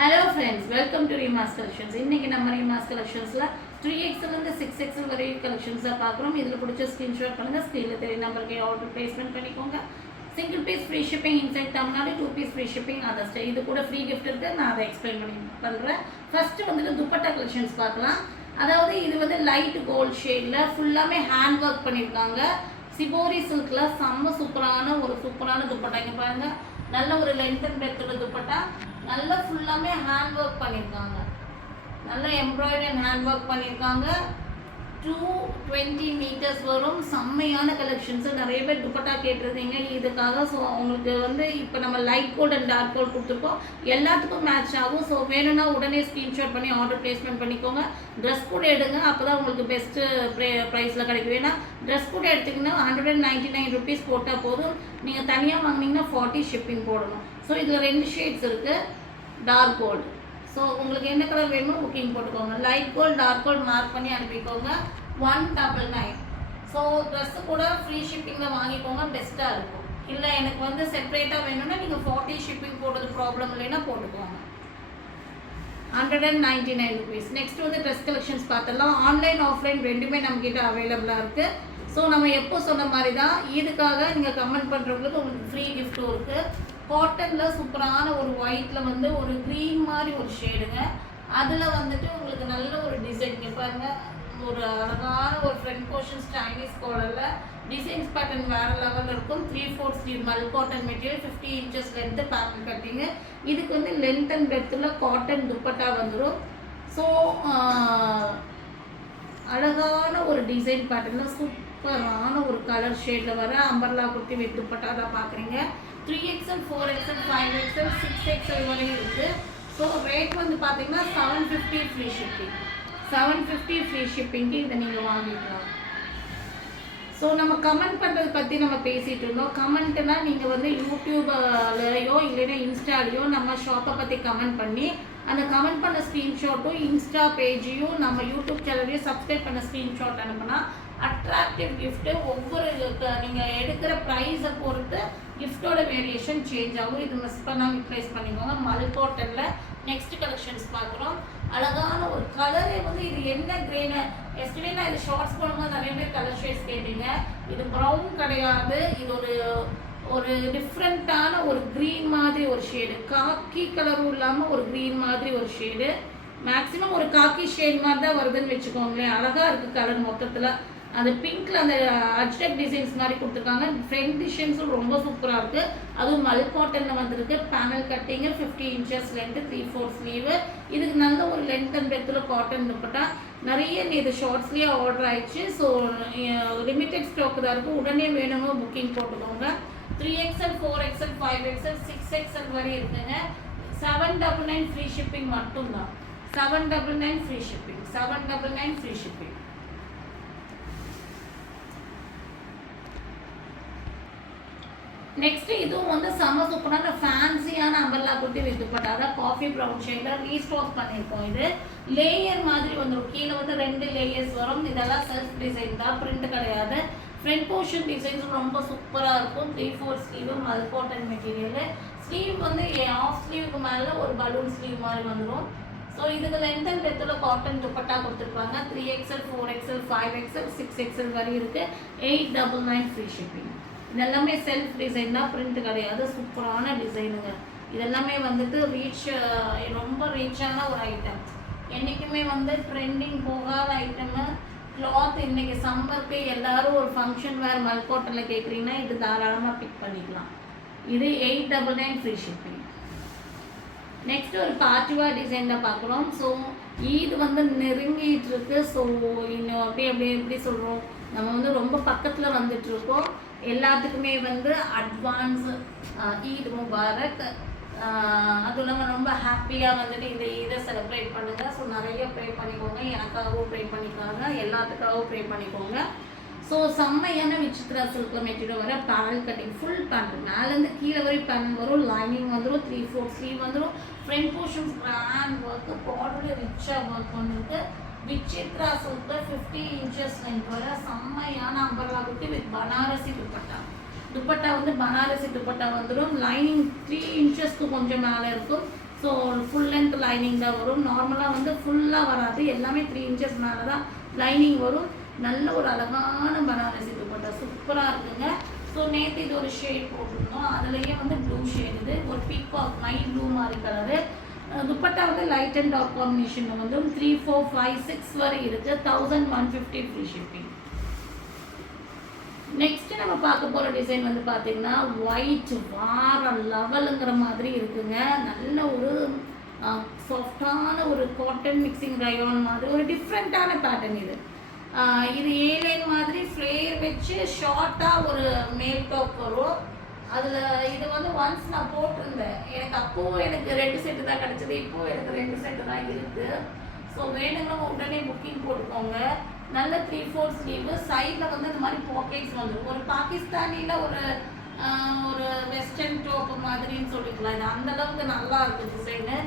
Hello friends, welcome to Reema's Collections. இன்னைக்கு நம்ம Reema's Collectionsல 3XL இருந்து 6XL வரை collections பார்க்குறோம். இதில் பிடிச்ச ஸ்கிரீன்ஷாட் பண்ணுங்க. ஸ்க்ரீனில் தெரிய நம்பருக்கு ஆர்டர் பிளேஸ்மெண்ட் பண்ணிக்கோங்க. Single piece free shipping inside Tamil Nadu, 2 piece free shipping others. இது கூட ஃப்ரீ கிஃப்ட் இருக்குது. நான் அதை எக்ஸ்பிளைன் பண்ணுறேன். ஃபர்ஸ்ட் வந்துட்டு துப்பட்டா கலெக்ஷன்ஸ் பார்க்கலாம். அதாவது இது வந்து லைட் கோல்ட் ஷேடில் ஃபுல்லாமே ஹேண்ட் ஒர்க் பண்ணியிருக்காங்க. சிபோரி சில்கில் செம்ம சூப்பரான துப்பட்டா. இங்கே பாருங்கள், நல்ல ஒரு லென்த் அண்ட் பிரெத்தோட துப்பட்டா. நல்லா ஃபுல்லாமே ஹேண்ட் ஒர்க் பண்ணியிருக்காங்க. நல்லா எம்ப்ராய்டரி அண்ட் ஹேண்ட் ஒர்க் பண்ணியிருக்காங்க. 220 மீட்டர்ஸ் வரும். செம்மையான கலெக்ஷன்ஸு. நிறைய பேர் துப்பட்டா கேட்டிருந்தீங்க இதுக்காக. ஸோ உங்களுக்கு வந்து இப்போ நம்ம light gold and dark gold கொடுத்துருக்கோம். எல்லாத்துக்கும் மேட்ச் ஆகும். ஸோ வேணும்னா உடனே ஸ்க்ரீன்ஷாட் பண்ணி ஆர்டர் பிளேஸ்மெண்ட் பண்ணிக்கோங்க. ட்ரெஸ் கூட எடுங்க, அப்போ தான் உங்களுக்கு பெஸ்ட்டு ப்ரைஸில் கிடைக்கும். ஏன்னா ட்ரெஸ் கூட எடுத்திங்கன்னா 199 ருபீஸ் போட்டால் போதும். நீங்கள் தனியாக வாங்கினீங்கன்னா 40 ஷிப்பிங் போடணும். ஸோ இதில் 2 ஷேட்ஸ் இருக்குது, டார்க் கோல்டு. ஸோ உங்களுக்கு என்ன கலர் வேணுமோ புக்கிங் போட்டுக்கோங்க. Light gold, dark gold mark பண்ணி அனுப்பிக்கோங்க. 199. ஸோ ட்ரெஸ்ஸு கூட ஃப்ரீ ஷிப்பிங்கில் வாங்கிக்கோங்க, பெஸ்ட்டாக இருக்கும். இல்லை எனக்கு வந்து செப்பரேட்டாக வேணும்னா நீங்கள் 40 ஷிப்பிங் போடுறது ப்ராப்ளம் இல்லைன்னா போட்டுக்கோங்க. 199 ருபீஸ். நெக்ஸ்ட் வந்து ட்ரெஸ் கலெக்ஷன்ஸ் பார்த்துடலாம். ஆன்லைன் ஆஃப்லைன் ரெண்டுமே நம்மக்கிட்ட அவைலபிளாக இருக்குது. ஸோ நம்ம எப்போ சொன்ன மாதிரி தான், இதுக்காக நீங்கள் கமெண்ட் பண்ணுறவங்களுக்கு உங்களுக்கு ஃப்ரீ கிஃப்ட்டும் இருக்குது. காட்டனில் சூப்பரான ஒரு ஒயிட்டில் வந்து ஒரு க்ரீன் மாதிரி ஒரு ஷேடுங்க. அதில் வந்துட்டு உங்களுக்கு நல்ல ஒரு டிசைன் பாருங்கள். ஒரு அழகான ஒரு ஃப்ரண்ட் போர்ஷன்ஸ் சைனீஸ் காலரில் டிசைன்ஸ் பேட்டர்ன் வேறு லெவலில் இருக்கும். 3/4 ஸ்லீவ் மல் cotton material, 50 inches length pattern cutting. இதுக்கு வந்து லென்த் அண்ட் பெர்த்தில் காட்டன் துப்பட்டா வந்துடும். ஸோ அழகான ஒரு டிசைன் பேட்டர்னில் சூப்பரான ஒரு கலர் ஷேடில் வர அம்பர்லா குர்த்தி வித் துப்பட்டா தான் பார்க்குறீங்க. 3XL, 4XL, 5XL, 6XL வரையும் இருக்குது. ஸோ ரேட் வந்து பார்த்தீங்கன்னா 750 ஃப்ரீ ஷிப்பிங். 750 ஃப்ரீ ஷிப்பிங்க்கு இதை நீங்கள் வாங்கிக்கலாம். ஸோ நம்ம கமெண்ட் பண்ணுறது பற்றி நம்ம பேசிகிட்டு இருந்தோம். கமெண்ட்டுனா நீங்கள் வந்து யூடியூப்லையோ இல்லைன்னா இன்ஸ்டாலையோ நம்ம ஷாப்பை பற்றி கமெண்ட் பண்ணி அந்த கமெண்ட் பண்ண ஸ்க்ரீன்ஷாட்டும் இன்ஸ்டா பேஜையும் நம்ம யூடியூப் சேனலையும் சப்ஸ்கிரைப் பண்ண ஸ்க்ரீன்ஷாட் அனுப்புனா அட்ராக்டிவ் கிஃப்ட்டு. ஒவ்வொரு நீங்கள் எடுக்கிற ப்ரைஸை பொறுத்து கிஃப்டோட வேரியேஷன் சேஞ்ச் ஆகும். இது மிஸ் பண்ணாமல் யூட்டிலைஸ் பண்ணிக்கோங்க. மல் காட்டனில் நெக்ஸ்ட் கலெக்ஷன்ஸ் பார்க்குறோம். அழகான ஒரு கலரே வந்து இது என்ன கிரீனு. எஸ்டர்டே நான் இது ஷார்ட்ஸ் போடும்போது நிறைய பேர் கலர் ஷேட்ஸ் கேட்டீங்க. இது ப்ரௌன் கிடையாது. இது ஒரு டிஃப்ரெண்ட்டான ஒரு க்ரீன் மாதிரி ஒரு ஷேடு. காக்கி கலரும் இல்லாமல் ஒரு க்ரீன் மாதிரி ஒரு ஷேடு. மேக்ஸிமம் ஒரு காக்கி ஷேட் மாதிரி தான் வருதுன்னு வச்சுக்கோங்களேன். அழகாக இருக்குது கலர் மொத்தத்தில். அந்த பிங்க்கில் அந்த அஜ்டக் டிசைன்ஸ் மாதிரி கொடுத்துருக்காங்க. ஃப்ரண்ட் டிசைன்ஸும் ரொம்ப சூப்பராக இருக்குது. அதுவும் மல் காட்டனில் வந்துருக்கு. பேனல் கட்டிங்கு, 50 இன்ச்சஸ் லென்த்து, 3/4 ஸ்லீவு. இதுக்கு நல்ல ஒரு லென்த் அண்ட் பெர்த்தில் காட்டன் துப்பட்டா. நிறைய இது ஷார்ட்ஸ்லேயே ஆர்டர் ஆயிடுச்சு. ஸோ லிமிட்டட் ஸ்டாக் தான் இருக்குது. உடனே வேணுமோ புக்கிங் போட்டுக்கோங்க. 3XL, 4XL, 5XL, 6XL வரை இருக்குங்க. 799 ஃப்ரீ ஷிப்பிங் மட்டும்தான். 799 free shipping. 799 free shipping. Next இதுவும் வந்து செம்ம சூப்பரான ஃபேன்சியான அம்பர்லா குர்த்தி வித் துப்பட்டா. அதான் காஃபி ப்ரௌன் ஷேடில் ரீஸ்டாக் பண்ணியிருக்கோம். இது லேயர் மாதிரி வந்துடும். கீழே வந்து 2 லேயர்ஸ் வரும். இதெல்லாம் செல்ஃப் டிசைன் தான், பிரிண்ட் கிடையாது. ஃப்ரண்ட் போர்ஷன் டிசைன்ஸ் ரொம்ப சூப்பராக இருக்கும். 3/4 ஸ்லீவு, மல் காட்டன் மெட்டீரியலு. ஸ்லீவ் வந்து ஆஃப் ஸ்லீவுக்கு மேலே ஒரு பலூன் ஸ்லீவ் மாதிரி வந்துடும். ஸோ இதுக்கு லென்த் அண்ட் பெர்த்தில் காட்டன் துப்பட்டா கொடுத்துருப்பாங்க. 3XL, 4XL, 5XL, 6XL வரை இருக்குது. 899 ஃப்ரீ ஷிப்பிங். இதெல்லாமே செல்ஃப் டிசைன் தான், பிரிண்ட் கிடையாது. சூப்பரான டிசைனுங்க. இதெல்லாமே வந்துட்டு ரொம்ப ரீச்சான ஒரு ஐட்டம். என்றைக்குமே வந்து ட்ரெண்டிங் போகாத ஐட்டமு. கிளாத் இன்றைக்கி சம்மருக்கு எல்லோரும் ஒரு ஃபங்க்ஷன் வேறு மல் காட்டனில் கேட்குறீங்கன்னா இது தாராளமாக பிக் பண்ணிக்கலாம். இது 899 ஃப்ரீ ஷிப்பிங். நெக்ஸ்ட் ஒரு பார்ட்டிவா டிசைன் தான் பார்க்குறோம். ஸோ இது வந்து நெருங்கிட்டு இருக்கு. ஸோ இன்னும் அப்படியே எப்படி சொல்கிறோம், நம்ம வந்து ரொம்ப பக்கத்தில் வந்துட்டுருக்கோம். எல்லாத்துக்குமே வந்து அட்வான்ஸ் ஈத் முபாரக். அதுவும் இல்லாமல் ரொம்ப ஹாப்பியாக வந்துட்டு இதை செலிப்ரேட் பண்ணுங்கள். ஸோ நிறைய ப்ரே பண்ணிக்கோங்க. எனக்காகவும் ப்ரே பண்ணிக்காங்க, எல்லாத்துக்காகவும் ப்ரே பண்ணிக்கோங்க. ஸோ செம்மையான விசித்ரா சில்கில் மெட்டீரியல் வர பேனல் கட்டிங், ஃபுல் பேனல் மேலேருந்து கீழே வரை பேனல் வரும். லைனிங் வந்துடும். 3/4 ஸ்லீவ் வந்துடும். ஃப்ரண்ட் போர்ஷன்ஸ் கிராண்ட் ஒர்க்கு, பார்டரில் ரிச்சாக ஒர்க் பண்ணிருக்கு. விசித்ரா சில்கில் 50 இன்ச்சஸ் லென்த் வர செம்மையான அம்பர்லா குர்த்தி வித் பனாரசி துப்பட்டா. துப்பட்டா வந்து பனாரசி துப்பட்டா வந்துடும். லைனிங் 3 இன்ச்சஸ்க்கு கொஞ்சம் மேலே இருக்கும். So full length length lining தான் வரும். நார்மலாக வந்து ஃபுல்லாக வராது, எல்லாமே 3 இன்ச்சஸ் மேலே தான் லைனிங் வரும். நல்ல ஒரு அழகான பனாரசி துப்பட்டா சூப்பராக இருக்குங்க. ஸோ நேற்று இது ஒரு ஷேட் போட்டிருந்தோம், அதுலேயே வந்து ப்ளூ ஷேட், இது ஒரு பீகாக் மைட் ப்ளூ மாதிரி கலரு. துப்பட்டா வந்து லைட் அண்ட் டார்க் காம்பினேஷனில் வந்து 3, 4, 5, 6 வரை இருக்குது. 1150 ஃப்ரீ ஷிப்பிங். நெக்ஸ்ட் நம்ம பார்க்க போகிற டிசைன் வந்து பார்த்தீங்கன்னா ஒயிட் வார லெவலுங்கிற மாதிரி இருக்குங்க. நல்ல ஒரு சாஃப்டான ஒரு காட்டன் மிக்சிங் ரயான் மாதிரி ஒரு டிஃப்ரெண்ட்டான பேட்டர்ன் இது. இது ஏலைன் மாதிரி ஃப்ளேர் வச்சு ஷார்ட்டாக ஒரு மேல் டாப் வரும். அதில் இது வந்து ஒன்ஸ் நான் போட்டிருந்தேன், எனக்கு அப்போது எனக்கு 2 செட்டு தான் கிடச்சிது, இப்போது எனக்கு 2 செட்டு தான் இருக்குது. ஸோ வேணுங்களும் உடனே புக்கிங் போட்டுக்கோங்க. நல்ல 3/4 ஸ்லீவு, சைடில் வந்து இந்த மாதிரி பாக்கெட்ஸ் வந்துடும். ஒரு பாகிஸ்தானியில் ஒரு வெஸ்டர்ன் டாப் மாதிரின்னு சொல்லிக்கலாம். இது அந்தளவுக்கு நல்லா இருக்குது டிசைனு.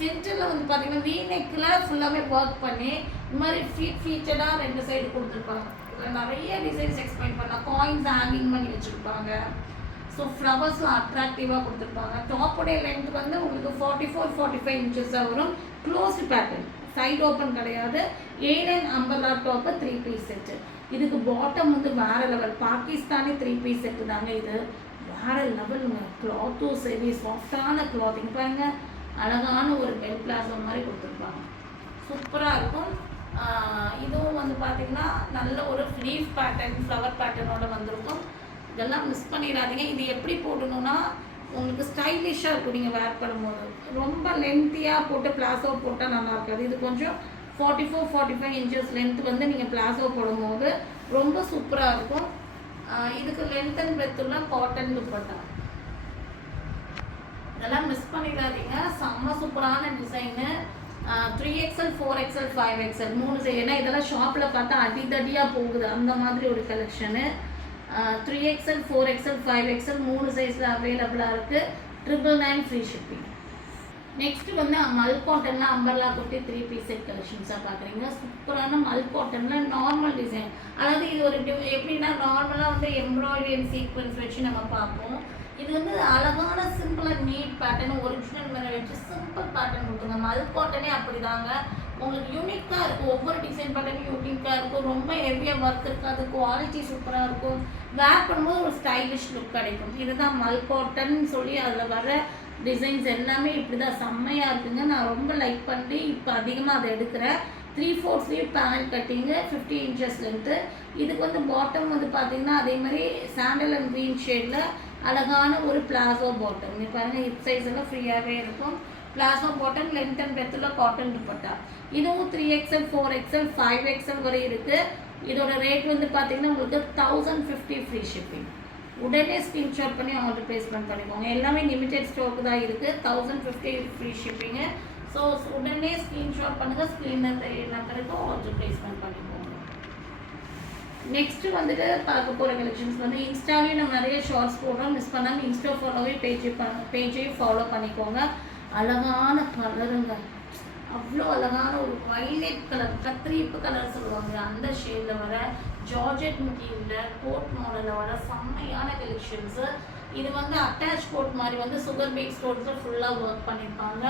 சென்டரில் வந்து பார்த்தீங்கன்னா வீநெக்கில் ஃபுல்லாகவே ஒர்க் பண்ணி இந்த மாதிரி ஃபீச்சர்டாக 2 சைடு கொடுத்துருப்பாங்க. இதில் நிறைய டிசைன்ஸ் எக்ஸ்பிளைன் பண்ணலாம். காயின்ஸ் ஹேங்கிங் பண்ணி வச்சுருப்பாங்க. ஸோ ஃப்ளவர்ஸ்லாம் அட்ராக்டிவாக கொடுத்துருப்பாங்க. டாப்போடைய லென்த் வந்து உங்களுக்கு 44-45 இன்ச்சஸாக வரும். க்ளோஸ்டு பேட்டர்ன், சைடு ஓப்பன் கிடையாது. A line umbrella top 3 piece set. இதுக்கு பாட்டம் வந்து வேறு லெவல், பாகிஸ்தானி 3 பீஸ் செட்டு தாங்க. இது வேறு லெவலுங்க. கிளாத்தும் சரி, சாஃப்டான கிளாத்திங் பாருங்க, அழகான ஒரு பெல் பிளாசோ மாதிரி கொடுத்துருப்பாங்க, சூப்பராக இருக்கும். இதுவும் வந்து பார்த்திங்கன்னா நல்ல ஒரு லீஃப் பேட்டர்ன், ஃப்ளவர் பேட்டர்னோட வந்திருக்கும். இதெல்லாம் மிஸ் பண்ணிடாதீங்க. இது எப்படி போடணும்னா உங்களுக்கு ஸ்டைலிஷாக இருக்கும். நீங்கள் வேர் பண்ணும்போது ரொம்ப லென்த்தியாக போட்டு பிளாசோ போட்டால் நல்லா இருக்காது. இது கொஞ்சம் 44-45 இன்ச்சஸ் லென்த் வந்து நீங்கள் பிளாசோ போடும்போது ரொம்ப சூப்பராக இருக்கும். இதுக்கு லென்த் அண்ட் பிரெத்துள்ள காட்டன் துப்பட்டா, இதெல்லாம் மிஸ் பண்ணிடாதீங்க. செம்ம சூப்பரான டிசைனு. 3XL, 4XL, 5XL 3 ஏன்னா இதெல்லாம் ஷாப்பில் பார்த்தா அடிதடியாக போகுது, அந்த மாதிரி ஒரு கலெக்ஷனு. 3XL, 4XL, 5XL 3 சைஸில் அவைலபிளாக இருக்குது. 999 ஃப்ரீ ஷிப்பிங். நெக்ஸ்ட்டு வந்து மல் காட்டனில் அம்பர்லா குட்டி 3 பீஸ் செட் கலெக்ஷன்ஸாக பார்க்குறீங்க. சூப்பரான மல் காட்டனில் நார்மல் டிசைன், அதாவது இது ஒரு எப்படின்னா நார்மலாக வந்து எம்ப்ராய்டரி அண்ட் சீக்வன்ஸ் வச்சு நம்ம பார்ப்போம். இது வந்து அழகான சிம்பிளாக நீட் பேட்டர்ன், ஒரிஜினல் மேலே வச்சு சிம்பிள் பேட்டர்ன் கொடுத்துங்க. மல் காட்டனே அப்படி தாங்க, உங்களுக்கு யூனிக்காக இருக்கும். ஒவ்வொரு டிசைன் பேட்டர்னும் யூனிக்காக இருக்கும். ரொம்ப ஹெவியாக ஒர்க் இருக்காது, குவாலிட்டி சூப்பராக இருக்கும். வேர் பண்ணும்போது ஒரு ஸ்டைலிஷ் லுக் கிடைக்கும். இதுதான் மல் காட்டன் சொல்லி அதில் வர டிசைன்ஸ் எல்லாமே இப்படி தான் செம்மையாக இருக்குங்க. நான் ரொம்ப லைக் பண்ணி இப்போ அதிகமாக அதை எடுக்கிறேன். 3/4 ஸ்லீவ் பேனல் கட்டிங்கு, 50 இன்ச்சஸ் லென்த்து. இதுக்கு வந்து பாட்டம் வந்து பார்த்தீங்கன்னா அதே மாதிரி சாண்டல் அண்ட் க்ரீன் ஷேடில் அழகான ஒரு பிளாசோ பாட்டம். இங்கே பாருங்கள், ஹிப் சைஸ் எல்லாம் ஃப்ரீயாகவே இருக்கும். பிளாசோ பாட்டம், லென்த் அண்ட் பிரெத்தில் காட்டன் துப்பட்டா. இதுவும் 3XL, 4XL, 5XL வரை இருக்குது. இதோட ரேட் வந்து பார்த்தீங்கன்னா உங்களுக்கு 1050 ஃப்ரீ ஷிப்பிங். உடனே ஸ்க்ரீன்ஷாட் பண்ணி ஆர்டர் ப்ளேஸ்மெண்ட் பண்ணிக்கோங்க. எல்லாமே லிமிடெட் ஸ்டாக் தான் இருக்குது. 1050 ஃப்ரீ ஷிப்பிங்கு. ஸோ உடனே ஸ்க்ரீன்ஷாட் பண்ணுங்கள், ஸ்க்ரீனில் நம்பருக்கு ஆர்டர் ப்ளேஸ்மெண்ட் பண்ணிக்கோங்க. நெக்ஸ்ட்டு வந்துட்டு பார்க்க போகிற கலெக்ஷன்ஸ் வந்து இன்ஸ்டாவே நம்ம நிறைய ஷார்ட்ஸ் போடுறோம், மிஸ் பண்ணாமல் இன்ஸ்டா ஃபாலோவே பேஜையும் ஃபாலோ பண்ணிக்கோங்க. அழகான கலருங்க, அவ்வளோ அழகான ஒரு வைலட் கலர், கத்திரிப்பு கலர் சொல்லுவாங்க, அந்த ஷேடில் வர ஜார்ஜெட் மெட்டீரியலில் கோட் மாடலில் வர செம்மையான கலெக்ஷன்ஸு. இது வந்து அட்டாச் கோட் மாதிரி வந்து சுகர் பேக் ஸ்டோன்ஸில் ஃபுல்லாக ஒர்க் பண்ணியிருப்பாங்க.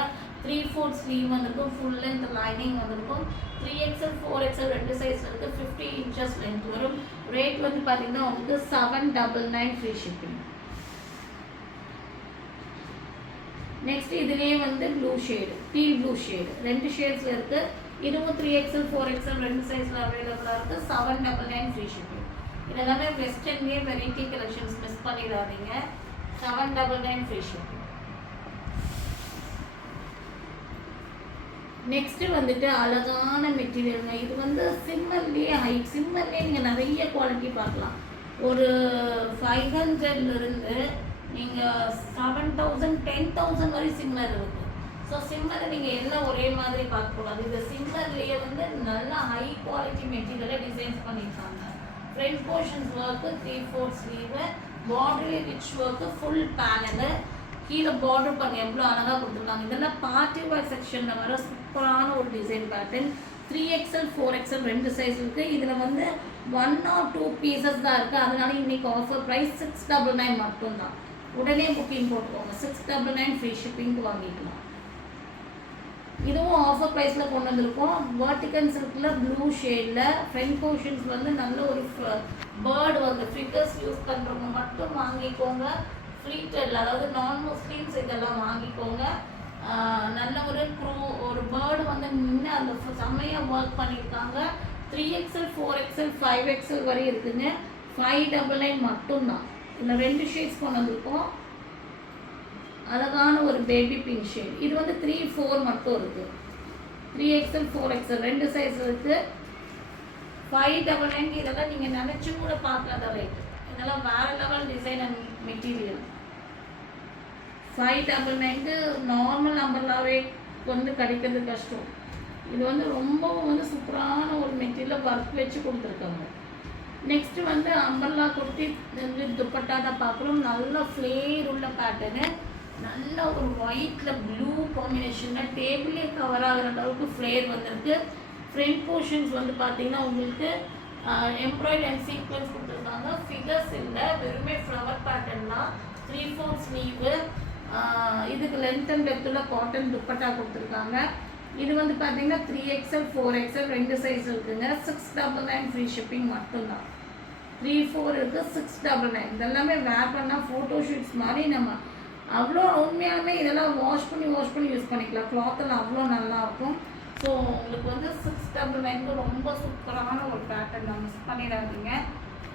3/4 ஸ்லீவ் வந்திருக்கும், ஃபுல் லென்த் லைனிங் வந்திருக்கும். 3XL, 4XL 2 சைஸ் இருக்குது. 50 இன்ச்சஸ் லென்த் வரும். ரேட் வந்து பார்த்தீங்கன்னா உங்களுக்கு 799 ஃப்ரீ ஷிப்பிங். நெக்ஸ்ட் இதுலேயே வந்து blue shade, deal blue shade 2 ஷேட்ஸில் இருக்குது. இதுவும் 3XL, 4XL 2 சைஸில் அவைலபிளாக இருக்குது. 799 ஃப்ரீ ஷிப்பிங். இதெல்லாமே வெஸ்டர்ன்லேயே வெரைட்டி கலெக்ஷன்ஸ், மிஸ் பண்ணிடாதீங்க. 799 ஃப்ரீ ஷிப்பிங். நெக்ஸ்ட்டு வந்துட்டு அழகான மெட்டீரியலுங்க. இது வந்து சிம்மர்லேயே சிம்மர்லேயே நீங்கள் நிறைய குவாலிட்டி பார்க்கலாம். ஒரு 500லேருந்து நீங்கள் 7000, 10,000 வரை சிம்மர் இருக்குது. ஸோ சிம்மரை நீங்கள் எல்லாம் ஒரே மாதிரி பார்க்கக்கூடாது. இந்த சிம்மர்லேயே வந்து நல்ல ஹை குவாலிட்டி மெட்டீரியலை டிசைன்ஸ் பண்ணியிருக்காங்க. Front portions work, 3/4 sleeve, border rich work, full panel, கீழே பார்டர் பண்ணி எவ்வளோ அழகாக கொடுத்துருக்காங்க. இதெல்லாம் பார்ட்டி வேர் செக்ஷனில் வர சூப்பரான ஒரு design pattern. 3XL, 4XL 2 size இருக்குது. இதில் வந்து 1 or 2 பீசஸ் தான் இருக்குது. அதனால இன்றைக்கி ஆஃபர் ப்ரைஸ் 699 மட்டும்தான். உடனே புக்கிங் போட்டுக்கோங்க. 699 ஃப்ரீ ஷிப்பிங்க்கு வாங்கிக்கலாம். இதுவும் ஆஃபர் ப்ரைஸில் கொண்டு வந்திருக்கோம். வெர்டிகல் சில்கில் ப்ளூ ஷேடில் ஃப்ரண்ட் போர்ஷன்ஸ் வந்து நல்ல ஒரு பேர்டு வந்து ஃபிகர்ஸ் யூஸ் பண்ணுறவங்க மட்டும் வாங்கிக்கோங்க. ஃப்ளீட்டடில் அதாவது நான் முஸ்லீம்ஸ் இதெல்லாம் வாங்கிக்கோங்க. நல்ல ஒரு பேர்டு வந்து நின்று அந்த செம்மையாக ஒர்க் பண்ணியிருக்காங்க. 3XL 4XL 5XL வரை இருக்குங்க. 599 மட்டும்தான். இதில் 2 ஷேட்ஸ் கொண்டு வந்திருக்கோம். அழகான ஒரு பேபி பிங்க் ஷேட். இது வந்து 3, 4 மட்டும் இருக்குது. 3XL 4XL 2 சைஸ் இருக்குது. 599 இதெல்லாம் நீங்கள் நினச்சி கூட பார்க்காத ரேட். இதெல்லாம் வேறு level design and material. 599 normal அம்பர்லாவே வந்து கிடைக்கிறது கஷ்டம். இது வந்து ரொம்பவும் வந்து சூப்பரான ஒரு மெட்டீரியல் ஒர்க் வச்சு கொடுத்துருக்காங்க. நெக்ஸ்ட்டு வந்து அம்பர்லா குர்த்தி துப்பட்டா தான் பார்க்குறோம். நல்ல ஃப்ளேர் உள்ள பேட்டர்னு, நல்ல ஒரு ஒயிட்டில் ப்ளூ காம்பினேஷனில் டேபிளே கவர் ஆகிற அளவுக்கு ஃப்ளேர் வந்திருக்கு. ஃப்ரண்ட் போர்ஷன்ஸ் வந்து பார்த்தீங்கன்னா உங்களுக்கு எம்ப்ராய்டரி அண்ட் சீக்வன்ஸ் கொடுத்துருக்காங்க. ஃபிகர்ஸ் இல்லை, வெறுமே ஃப்ளவர் பேட்டர்ன்லாம். 3/4 ஸ்லீவு. இதுக்கு லென்த் அண்ட் டெப்த்தில் காட்டன் துப்பட்டா கொடுத்துருக்காங்க. இது வந்து பார்த்தீங்கன்னா 3XL 4XL 2 சைஸ் இருக்குங்க. 699 ஃப்ரீ ஷிப்பிங் மட்டும்தான். 3, 4 இருக்குது, 699. இதெல்லாமே வேர் பண்ணால் ஃபோட்டோ ஷூட்ஸ் மாதிரி நம்ம அவ்வளோ உண்மையாலுமே இதெல்லாம் வாஷ் பண்ணி யூஸ் பண்ணிக்கலாம். கிளாத்தெல்லாம் அவ்வளோ நல்லாயிருக்கும். ஸோ உங்களுக்கு வந்து 699 ரொம்ப சூப்பரான ஒரு பேட்டர்ன் தான். மிஸ் பண்ணிடாதீங்க.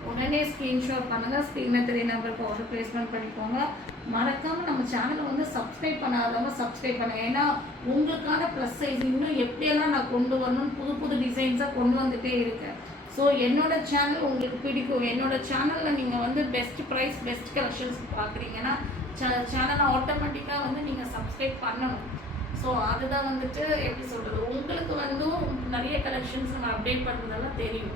உடனே ஸ்க்ரீன்ஷாட் பண்ணுங்கள். ஸ்க்ரீனில் 3 நம்பருக்கு ஆர்டர் ப்ளேஸ்மெண்ட் பண்ணிக்கோங்க. மறக்காமல் நம்ம சேனலை வந்து சப்ஸ்கிரைப் பண்ணாதவங்க சப்ஸ்கிரைப் பண்ணுங்கள். ஏன்னா உங்களுக்கான ப்ளஸ் சைஸ் இன்னும் எப்படியெல்லாம் நான் கொண்டு வரணும்னு புது டிசைன்ஸாக கொண்டு வந்துகிட்டே இருக்கேன். ஸோ என்னோடய சேனல் உங்களுக்கு பிடிக்கும். என்னோடய சேனலில் நீங்கள் வந்து பெஸ்ட் ப்ரைஸ் பெஸ்ட் கலெக்ஷன்ஸ் பார்க்குறீங்கன்னா சேனலை ஆட்டோமேட்டிக்காக வந்து நீங்கள் சப்ஸ்கிரைப் பண்ணணும். ஸோ அதுதான் வந்துட்டு எப்படி சொல்கிறது, உங்களுக்கு வந்து நிறைய கலெக்ஷன்ஸ் நம்ம அப்டேட் பண்ணுறதெல்லாம் தெரியும்.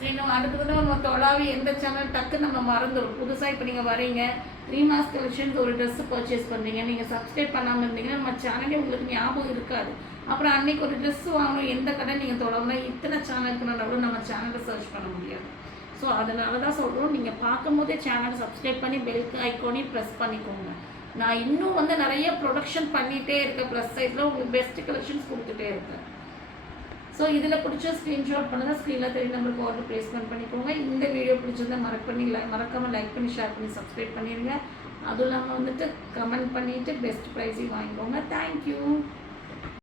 சரி, நம்ம அடுத்து வந்து நம்ம தொடாவி எந்த சேனல் டக்குன்னு நம்ம மறந்துடும். புதுசாக இப்போ நீங்கள் வரீங்க, 3 மாஸ் கலெக்ஷன்ஸ் ஒரு ட்ரெஸ்ஸு பர்ச்சேஸ் பண்ணுறீங்க, நீங்கள் சப்ஸ்கிரைப் பண்ணாமல் இருந்தீங்கன்னா நம்ம சேனலே உங்களுக்கு ஞாபகம் இருக்காது. அப்புறம் அன்றைக்கி ஒரு ட்ரெஸ் வாங்கணும், எந்த கடை நீங்கள் தொடங்கினா இத்தனை சேனலுக்கு நடுவில் நம்ம சேனலை சர்ச் பண்ண முடியாது. ஸோ அதனால தான் சொல்கிறோம், நீங்கள் பார்க்கும் போதே சேனலை சப்ஸ்கிரைப் பண்ணி பெல் ஐக்கானையும் ப்ரெஸ் பண்ணிக்கோங்க. நான் இன்னும் வந்து நிறைய ப்ரொடக்ஷன் பண்ணிகிட்டே இருக்கேன். ப்ளஸ் சைஸில் உங்களுக்கு பெஸ்ட் கலெக்ஷன்ஸ் கொடுத்துட்டே இருக்கேன். ஸோ இதில் பிடிச்ச ஸ்க்ரீன்ஷாட் பண்ணுங்கள். ஸ்க்ரீனில் 3 நம்பருக்கு ஆர்டர் ப்ளேஸ்மெண்ட் பண்ணிக்கோங்க. இந்த வீடியோ பிடிச்சிருந்தால் மறக்காமல் லைக் பண்ணி ஷேர் பண்ணி சப்ஸ்கிரைப் பண்ணிடுங்க. அதுவும் இல்லாமல் வந்துட்டு கமெண்ட் பண்ணிவிட்டு பெஸ்ட் ப்ரைஸையும் வாங்கிக்கோங்க. தேங்க்யூ.